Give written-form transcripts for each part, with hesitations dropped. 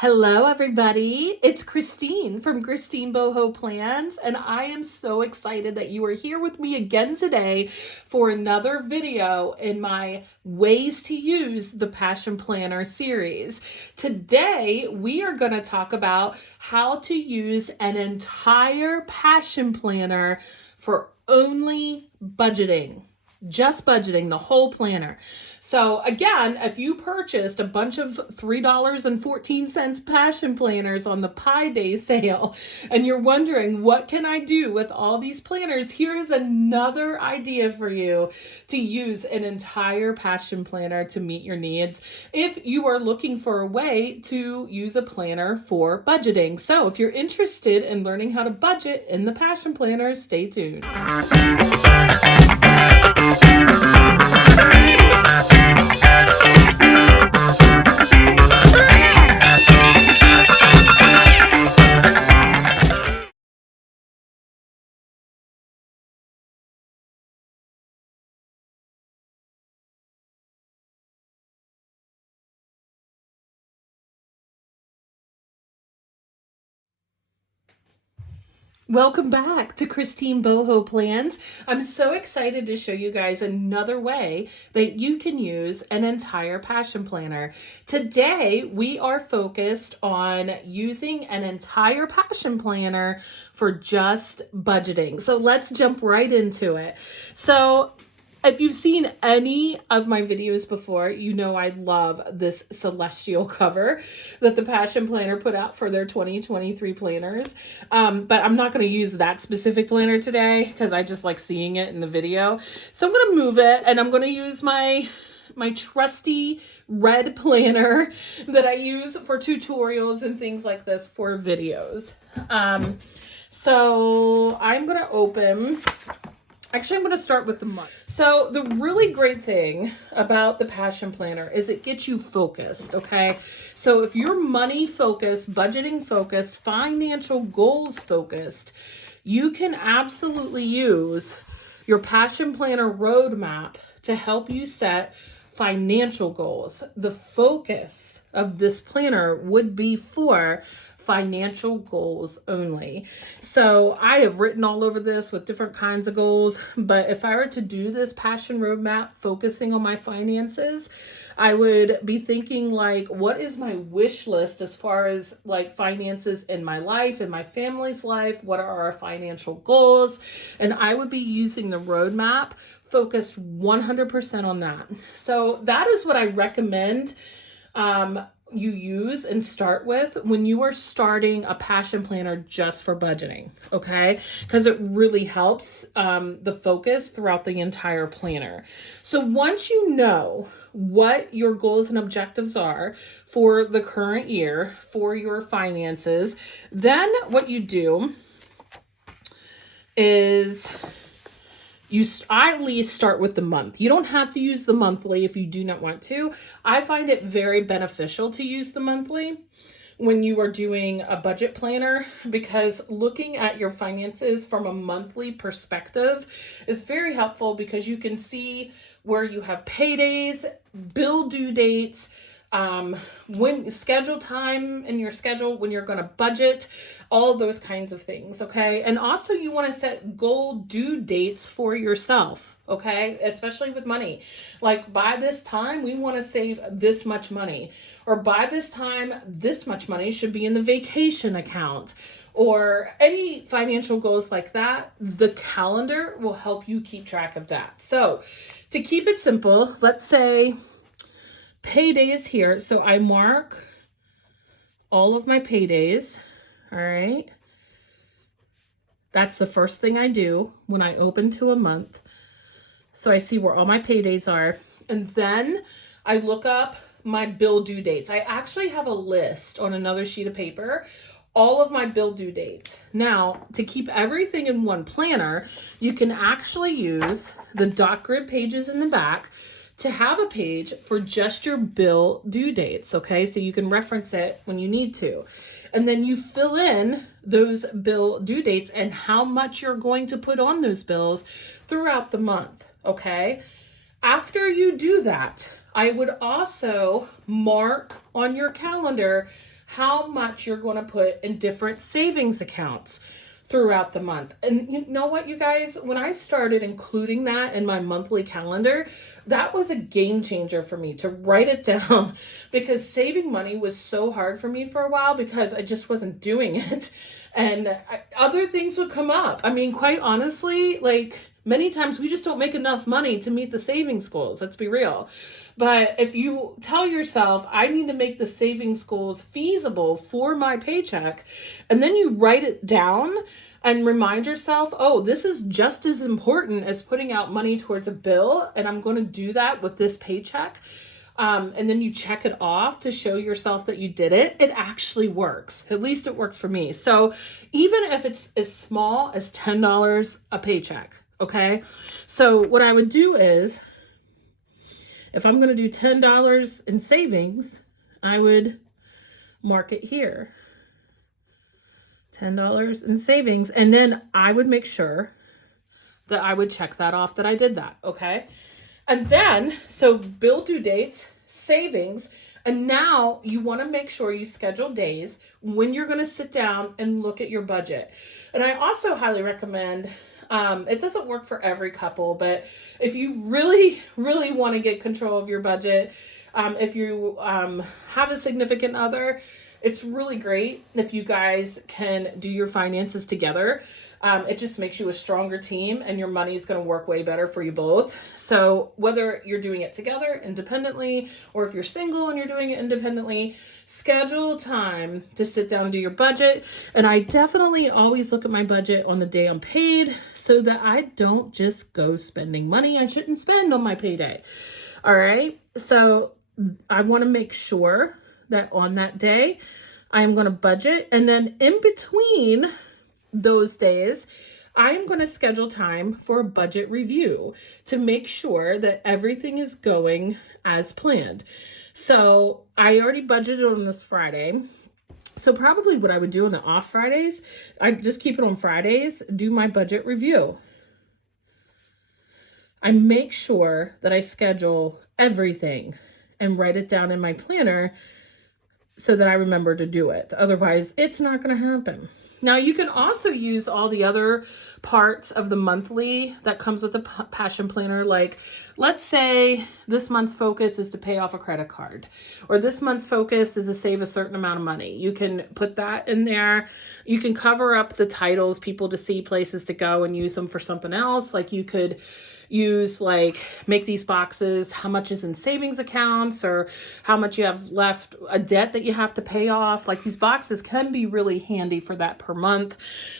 Hello, everybody. It's Christine from Christine Boho Plans, and I am so excited that you are here with me again today for another video in my Ways to Use the Passion Planner series. Today, we are going to talk about how to use an entire Passion Planner for only budgeting. Just budgeting, the whole planner. So again, if you purchased a bunch of $3.14 Passion Planners on the Pi Day sale and you're wondering, what can I do with all these planners? Here is another idea for you to use an entire Passion Planner to meet your needs if you are looking for a way to use a planner for budgeting. So if you're interested in learning how to budget in the Passion Planner, stay tuned. Welcome back to Christine Boho Plans. I'm so excited to show you guys another way that you can use an entire Passion Planner. Today, we are focused on using an entire Passion Planner for just budgeting. So let's jump right into it. So if you've seen any of my videos before, you know I love this celestial cover that the Passion Planner put out for their 2023 planners. But I'm not going to use that specific planner today because I just like seeing it in the video. So I'm going to move it and I'm going to use my trusty red planner that I use for tutorials and things like this for videos. So I'm going to open... Actually, I'm going to start with the month. So the really great thing about the Passion Planner is it gets you focused, okay? So if you're money focused, budgeting focused, financial goals focused, you can absolutely use your Passion Planner roadmap to help you set financial goals. The focus of this planner would be for financial goals only. So I have written all over this with different kinds of goals, but if I were to do this passion roadmap focusing on my finances, I would be thinking like, what is my wish list as far as like finances in my life, in my family's life? What are our financial goals? And I would be using the roadmap focused 100% on that. So that is what I recommend you use and start with when you are starting a Passion Planner just for budgeting, okay? Because it really helps the focus throughout the entire planner. So once you know what your goals and objectives are for the current year for your finances, then what you do is I at least start with the month. You don't have to use the monthly if you do not want to. I find it very beneficial to use the monthly when you are doing a budget planner because looking at your finances from a monthly perspective is very helpful because you can see where you have paydays, bill due dates, when schedule time in your schedule, when you're going to budget, all those kinds of things. Okay. And also you want to set goal due dates for yourself. Okay. Especially with money, like by this time, we want to save this much money, or by this time, this much money should be in the vacation account, or any financial goals like that. The calendar will help you keep track of that. So to keep it simple, let's say payday is here. So I mark all of my paydays. All right. That's the first thing I do when I open to a month. So I see where all my paydays are. And then I look up my bill due dates. I actually have a list on another sheet of paper, all of my bill due dates. Now, to keep everything in one planner, you can actually use the dot grid pages in the back to have a page for just your bill due dates, okay? So you can reference it when you need to. And then you fill in those bill due dates and how much you're going to put on those bills throughout the month, okay? After you do that, I would also mark on your calendar how much you're going to put in different savings accounts throughout the month. And you know what, you guys, when I started including that in my monthly calendar, that was a game changer for me to write it down, because saving money was so hard for me for a while because I just wasn't doing it. And other things would come up. I mean, quite honestly, like many times we just don't make enough money to meet the savings goals. Let's be real. But if you tell yourself, I need to make the savings goals feasible for my paycheck, and then you write it down and remind yourself, oh, this is just as important as putting out money towards a bill, and I'm going to do that with this paycheck. And then you check it off to show yourself that you did it. It actually works. At least it worked for me. So even if it's as small as $10 a paycheck, okay? So what I would do is, if I'm going to do $10 in savings, I would mark it here. $10 in savings. And then I would make sure that I would check that off that I did that, okay? And then, so bill due dates, savings, and now you want to make sure you schedule days when you're going to sit down and look at your budget. And I also highly recommend, it doesn't work for every couple, but if you really, really want to get control of your budget, if you have a significant other, it's really great if you guys can do your finances together. It just makes you a stronger team, and your money is going to work way better for you both. So whether you're doing it together independently, or if you're single and you're doing it independently, schedule time to sit down and do your budget. And I definitely always look at my budget on the day I'm paid so that I don't just go spending money I shouldn't spend on my payday. All right. So I want to make sure that on that day I'm going to budget, and then in between those days, I'm going to schedule time for a budget review to make sure that everything is going as planned. So I already budgeted on this Friday. So probably what I would do on the off Fridays, I just keep it on Fridays, do my budget review. I make sure that I schedule everything and write it down in my planner so that I remember to do it. Otherwise, it's not going to happen. Now, you can also use all the other parts of the monthly that comes with the Passion Planner. Like, let's say this month's focus is to pay off a credit card, or this month's focus is to save a certain amount of money. You can put that in there. You can cover up the titles, people to see, places to go, and use them for something else. Like, you could use, like, make these boxes, how much is in savings accounts, or how much you have left, a debt that you have to pay off. Like, these boxes can be really handy for that per month.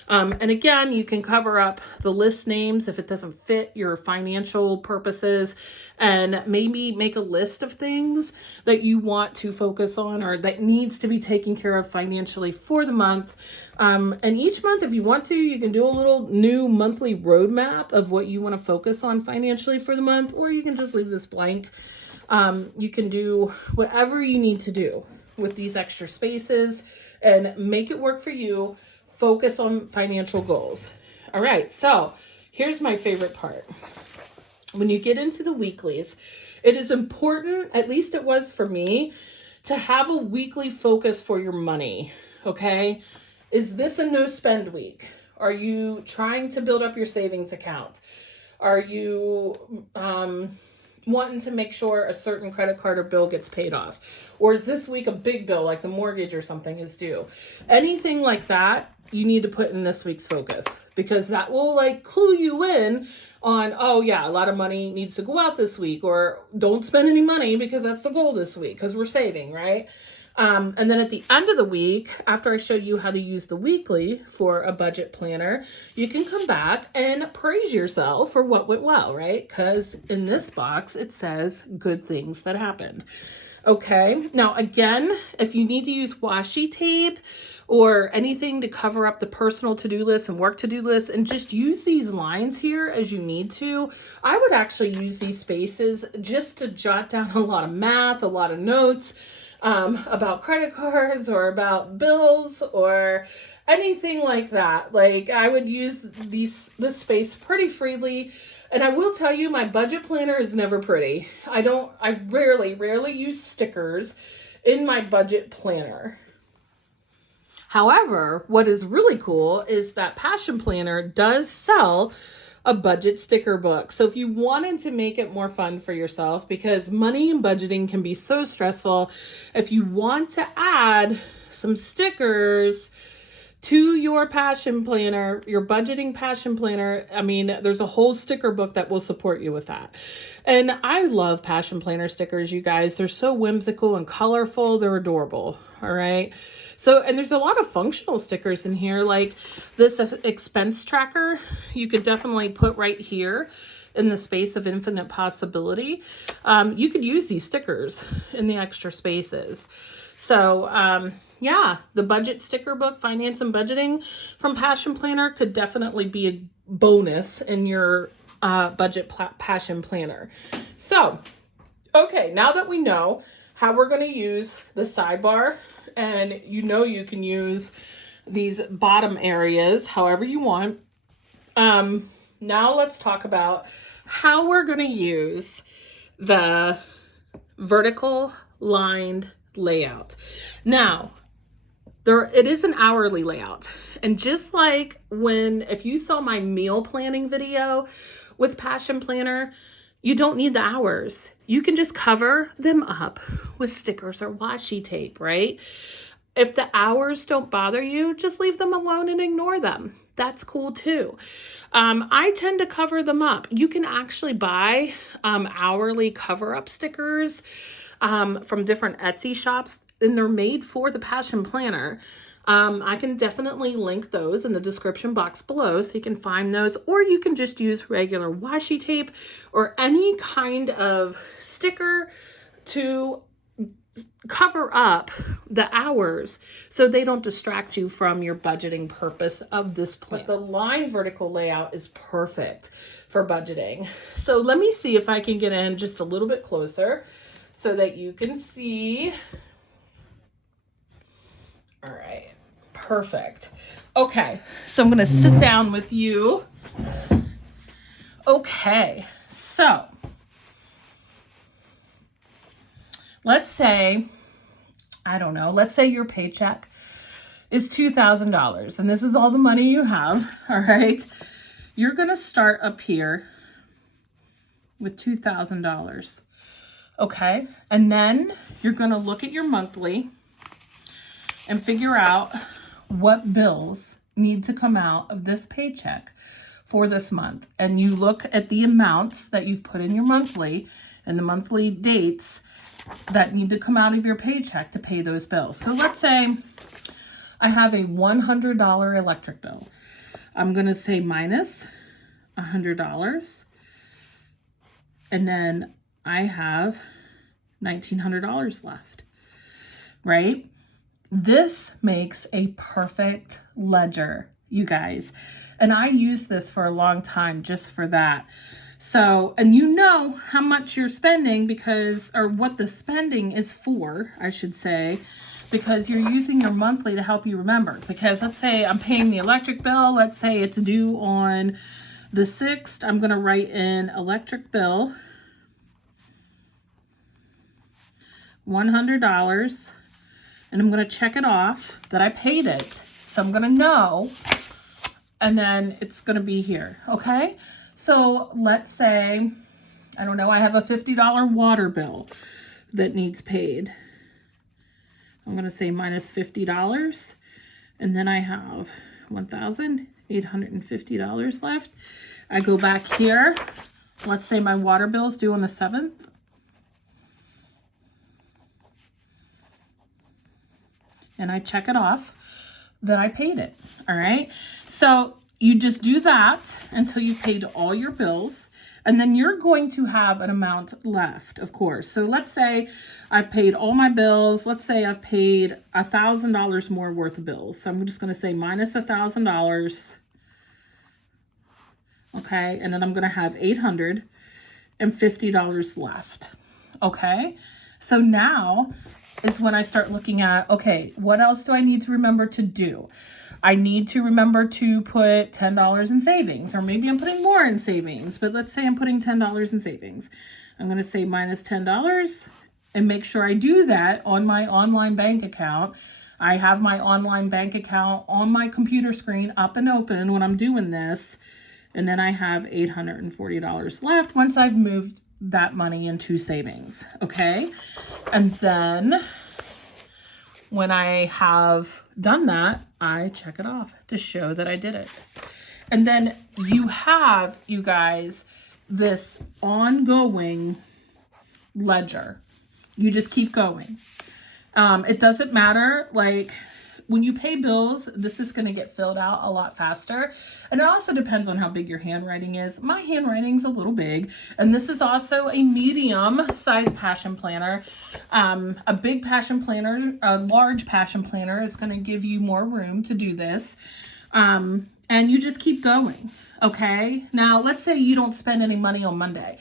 And again, you can cover up the list names if it doesn't fit your financial purposes, and maybe make a list of things that you want to focus on or that needs to be taken care of financially for the month. And each month, if you want to, you can do a little new monthly roadmap of what you want to focus on financially for the month, or you can just leave this blank. You can do whatever you need to do with these extra spaces and make it work for you. Focus on financial goals. All right, so here's my favorite part. When you get into the weeklies, it is important, at least it was for me, to have a weekly focus for your money, okay? Is this a no spend week? Are you trying to build up your savings account? Are you wanting to make sure a certain credit card or bill gets paid off? Or is this week a big bill like the mortgage or something is due? Anything like that, you need to put in this week's focus, because that will like clue you in on, oh yeah, a lot of money needs to go out this week, or don't spend any money because that's the goal this week because we're saving, right? And then at the end of the week, after I show you how to use the weekly for a budget planner, you can come back and praise yourself for what went well, right? Because in this box, it says good things that happened. Okay, now again, if you need to use washi tape or anything to cover up the personal to-do list and work to-do list, and just use these lines here as you need to, I would actually use these spaces just to jot down a lot of math, a lot of notes, about credit cards or about bills or anything like that. Like, I would use this space pretty freely. And I will tell you, my budget planner is never pretty. I rarely use stickers in my budget planner. However, what is really cool is that Passion Planner does sell a budget sticker book. So if you wanted to make it more fun for yourself, because money and budgeting can be so stressful, if you want to add some stickers to your Passion Planner, your budgeting Passion Planner, I mean, there's a whole sticker book that will support you with that. And I love Passion Planner stickers, you guys. They're so whimsical and colorful. They're adorable. All right. So, and there's a lot of functional stickers in here, like this expense tracker. You could definitely put right here in the space of infinite possibility. You could use these stickers in the extra spaces. So, yeah, the budget sticker book, Finance and Budgeting from Passion Planner, could definitely be a bonus in your budget Passion Planner. So, okay, now that we know how we're going to use the sidebar, and you know you can use these bottom areas however you want. Now let's talk about how we're going to use the vertical lined layout. Now, it is an hourly layout. And just like if you saw my meal planning video with Passion Planner, you don't need the hours. You can just cover them up with stickers or washi tape, right? If the hours don't bother you, just leave them alone and ignore them. That's cool too. I tend to cover them up. You can actually buy hourly cover-up stickers from different Etsy shops, and they're made for the Passion Planner. I can definitely link those in the description box below so you can find those, or you can just use regular washi tape or any kind of sticker to cover up the hours so they don't distract you from your budgeting purpose of this plan. But the line vertical layout is perfect for budgeting. So let me see if I can get in just a little bit closer so that you can see. All right, perfect. Okay, so I'm gonna sit down with you. Okay, so let's say, I don't know, let's say your paycheck is $2,000 and this is all the money you have, all right? You're gonna start up here with $2,000, okay? And then you're gonna look at your monthly and figure out what bills need to come out of this paycheck for this month. And you look at the amounts that you've put in your monthly and the monthly dates that need to come out of your paycheck to pay those bills. So let's say I have a $100 electric bill. I'm going to say minus $100. And then I have $1,900 left, right? This makes a perfect ledger, you guys. And I use this for a long time just for that. So, and you know how much you're spending or what the spending is for, I should say, because you're using your monthly to help you remember. Because let's say I'm paying the electric bill. Let's say it's due on the 6th. I'm going to write in electric bill, $100. And I'm going to check it off that I paid it. So I'm going to know, and then it's going to be here. Okay. So let's say, I don't know, I have a $50 water bill that needs paid. I'm going to say minus $50. And then I have $1,850 left. I go back here. Let's say my water bill is due on the 7th. And I check it off that I paid it. All right. So you just do that until you've paid all your bills. And then you're going to have an amount left, of course. So let's say I've paid all my bills. Let's say I've paid $1,000 more worth of bills. So I'm just going to say minus $1,000. Okay. And then I'm going to have $850 left. Okay. So now is when I start looking at, okay, what else do I need to remember to do? I need to remember to put $10 in savings, or maybe I'm putting more in savings, but let's say I'm putting $10 in savings. I'm going to say minus $10 and make sure I do that on my online bank account. I have my online bank account on my computer screen up and open when I'm doing this. And then I have $840 left once I've moved that money into savings. Okay. And then when I have done that, I check it off to show that I did it. And then you have, you guys, this ongoing ledger. You just keep going. It doesn't matter, like when you pay bills, this is going to get filled out a lot faster. And it also depends on how big your handwriting is. My handwriting's a little big, and this is also a medium size passion planner. A big passion planner, a large passion planner is going to give you more room to do this. And you just keep going. Okay. Now let's say you don't spend any money on Monday.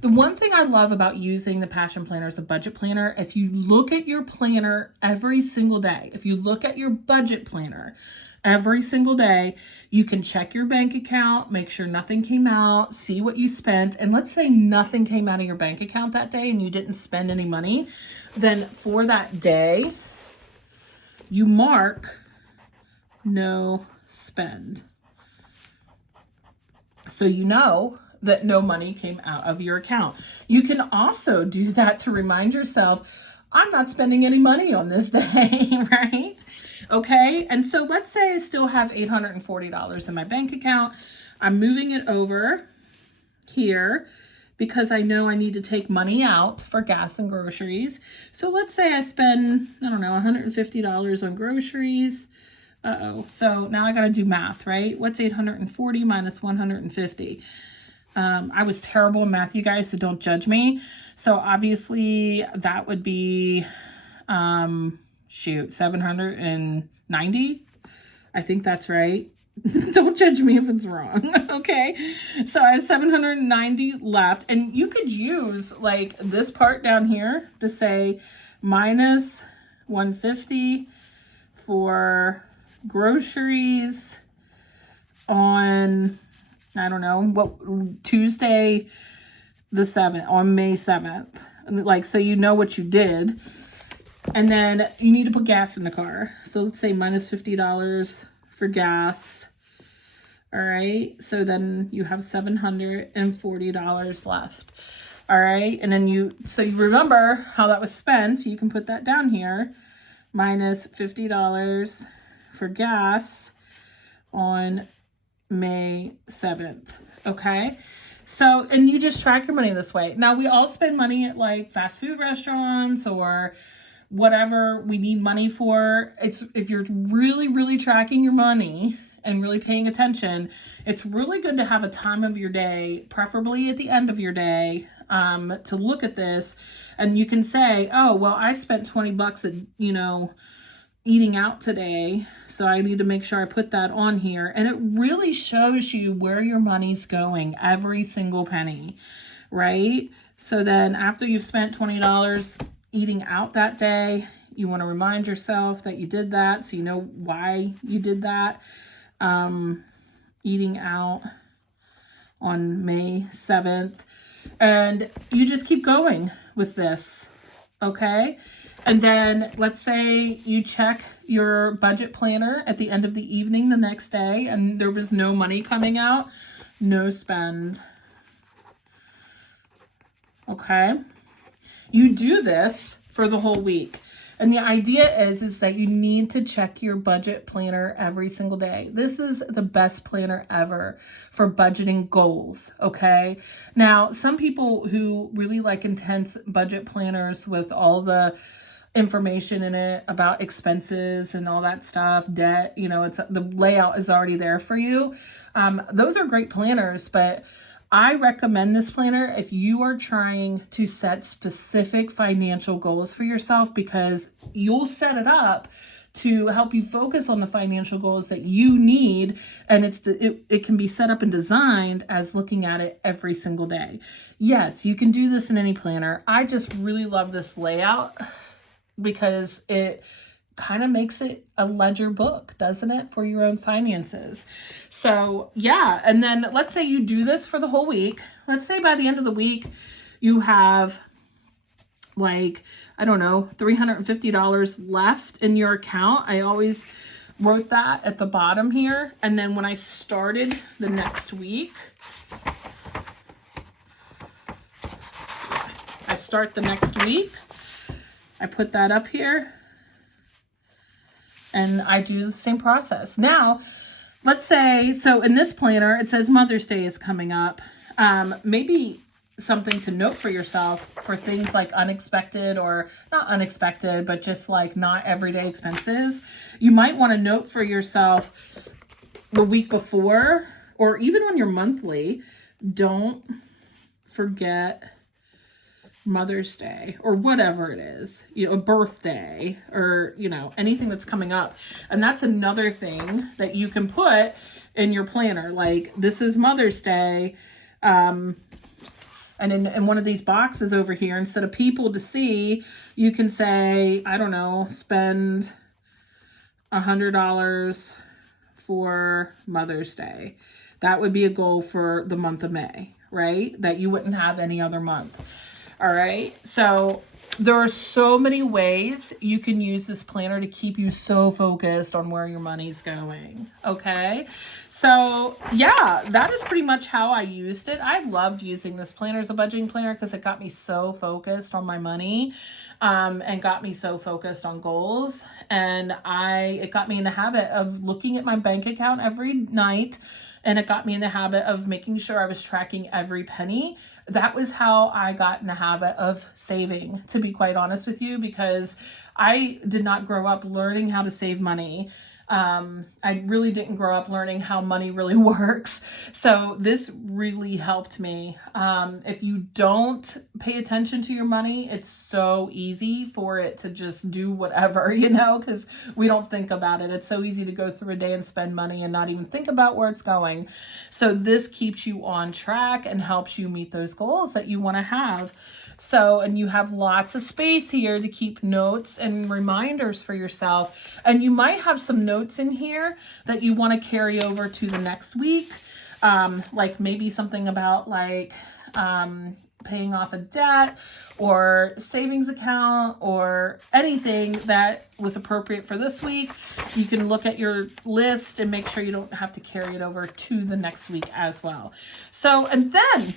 The one thing I love about using the Passion Planner as a budget planner, if you look at your planner every single day, if you look at your budget planner every single day, you can check your bank account, make sure nothing came out, see what you spent. And let's say nothing came out of your bank account that day and you didn't spend any money. Then for that day, you mark no spend. So you know that no money came out of your account. You can also do that to remind yourself, I'm not spending any money on this day, right? Okay, and so let's say I still have $840 in my bank account. I'm moving it over here because I know I need to take money out for gas and groceries. So let's say I spend, I don't know, $150 on groceries. So now I got to do math, right? What's 840 minus 150? I was terrible in math, you guys, so don't judge me. So obviously that would be, 790. I think that's right. Don't judge me if it's wrong. Okay. So I have 790 left, and you could use like this part down here to say minus 150 for groceries on, I don't know, what, Tuesday the 7th, on May 7th. Like, so you know what you did. And then you need to put gas in the car. So let's say minus $50 for gas. All right. So then you have $740 left. All right. And then so you remember how that was spent. So you can put that down here. Minus $50 for gas on May 7th. Okay. So, and you just track your money this way. Now we all spend money at like fast food restaurants or whatever we need money for. It's, if you're really, really tracking your money and really paying attention, it's really good to have a time of your day, preferably at the end of your day, to look at this. And you can say, oh, well, I spent $20 at, eating out today, so I need to make sure I put that on here. And it really shows you where your money's going, every single penny, right? So then after you've spent $20 eating out that day, you want to remind yourself that you did that, so you know why you did that. Eating out on May 7th. And you just keep going with this, okay? And then let's say you check your budget planner at the end of the evening the next day and there was no money coming out, no spend. Okay. You do this for the whole week. And the idea is that you need to check your budget planner every single day. This is the best planner ever for budgeting goals, okay? Now, some people who really like intense budget planners with all the information in it about expenses and all that stuff, debt, it's the layout is already there for you. Those are great planners, but I recommend this planner if you are trying to set specific financial goals for yourself, because you'll set it up to help you focus on the financial goals that you need. And it can be set up and designed as looking at it every single day. Yes, you can do this in any planner. I just really love this layout because it kind of makes it a ledger book, doesn't it, for your own finances? So yeah, and then let's say you do this for the whole week. Let's say by the end of the week, you have like I don't know, $350 left in your account. I always wrote that at the bottom here. And then when I started the next week, I put that up here and I do the same process. Now, let's say, so in this planner, it says Mother's Day is coming up. Maybe something to note for yourself for things like unexpected, or not unexpected, but just like not everyday expenses. You might want to note for yourself the week before, or even on your monthly, don't forget Mother's Day or whatever it is, a birthday, or, anything that's coming up. And that's another thing that you can put in your planner. Like, this is Mother's Day. And in one of these boxes over here, instead of people to see, you can say, I don't know, spend $100 for Mother's Day. That would be a goal for the month of May, right? That you wouldn't have any other month. All right. So there are so many ways you can use this planner to keep you so focused on where your money's going. Okay. So yeah, that is pretty much how I used it. I loved using this planner as a budgeting planner because it got me so focused on my money, and got me so focused on goals. And it got me in the habit of looking at my bank account every night. And it got me in the habit of making sure I was tracking every penny. That was how I got in the habit of saving, to be quite honest with you, because I did not grow up learning how to save money. I really didn't grow up learning how money really works. So this really helped me. If you don't pay attention to your money, it's so easy for it to just do whatever, because we don't think about it. It's so easy to go through a day and spend money and not even think about where it's going. So this keeps you on track and helps you meet those goals that you want to have. So, and you have lots of space here to keep notes and reminders for yourself. And you might have some notes in here that you want to carry over to the next week. Like maybe something about paying off a debt or savings account or anything that was appropriate for this week. You can look at your list and make sure you don't have to carry it over to the next week as well. So, and then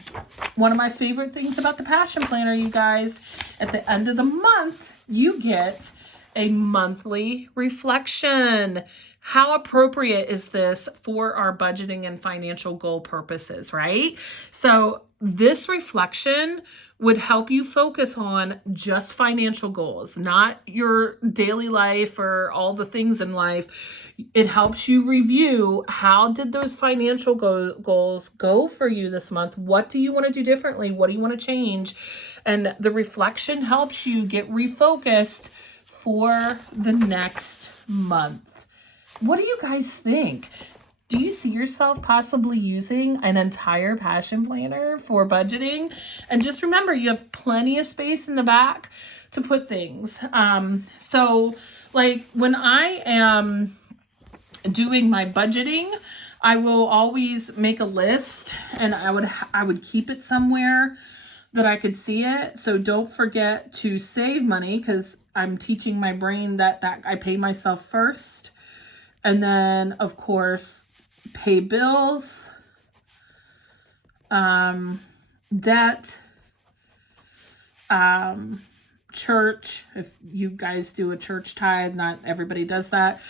one of my favorite things about the Passion Planner, you guys, at the end of the month, you get a monthly reflection. How appropriate is this for our budgeting and financial goal purposes, right? So this reflection would help you focus on just financial goals, not your daily life or all the things in life. It helps you review, how did those financial goals go for you this month? What do you want to do differently? What do you want to change? And the reflection helps you get refocused for the next month. What do you guys think? Do you see yourself possibly using an entire Passion Planner for budgeting? And just remember, you have plenty of space in the back to put things. So like when I am doing my budgeting, I will always make a list, and I would keep it somewhere that I could see it. So don't forget to save money, because I'm teaching my brain that I pay myself first. And then, of course, pay bills, debt, church, if you guys do a church tithe, not everybody does that.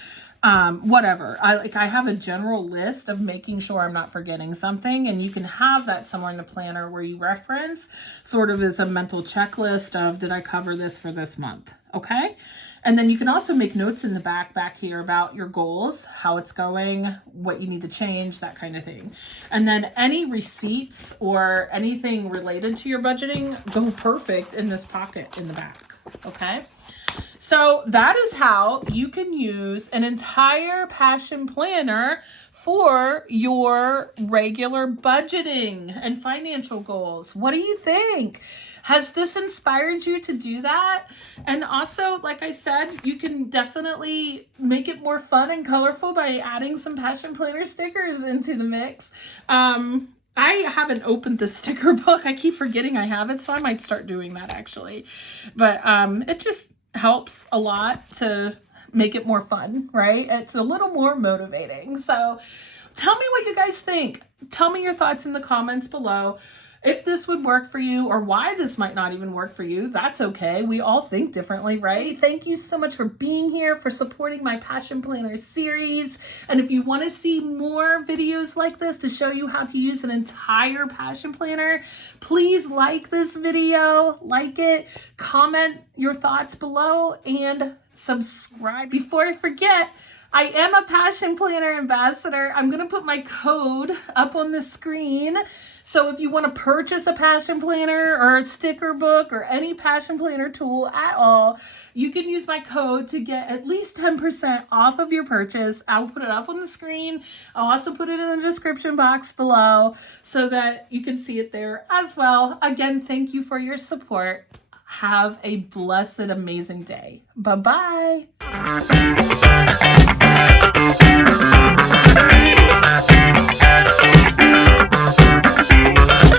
Whatever. I have a general list of making sure I'm not forgetting something, and you can have that somewhere in the planner where you reference sort of as a mental checklist of, did I cover this for this month? Okay. And then you can also make notes in the back here about your goals, how it's going, what you need to change, that kind of thing. And then any receipts or anything related to your budgeting go perfect in this pocket in the back. Okay. So that is how you can use an entire Passion Planner for your regular budgeting and financial goals. What do you think? Has this inspired you to do that? And also, like I said, you can definitely make it more fun and colorful by adding some Passion Planner stickers into the mix. I haven't opened the sticker book. I keep forgetting I have it, so I might start doing that actually. But it just helps a lot to make it more fun, right? It's a little more motivating. So tell me what you guys think. Tell me your thoughts in the comments below. If this would work for you or why this might not even work for you, that's okay. We all think differently, right? Thank you so much for being here, for supporting my Passion Planner series. And if you want to see more videos like this to show you how to use an entire Passion Planner, please like this video, like it, comment your thoughts below, and subscribe. Before I forget, I am a Passion Planner ambassador. I'm going to put my code up on the screen. So if you want to purchase a Passion Planner or a sticker book or any Passion Planner tool at all, you can use my code to get at least 10% off of your purchase. I'll put it up on the screen. I'll also put it in the description box below so that you can see it there as well. Again, thank you for your support. Have a blessed, amazing day. Bye-bye.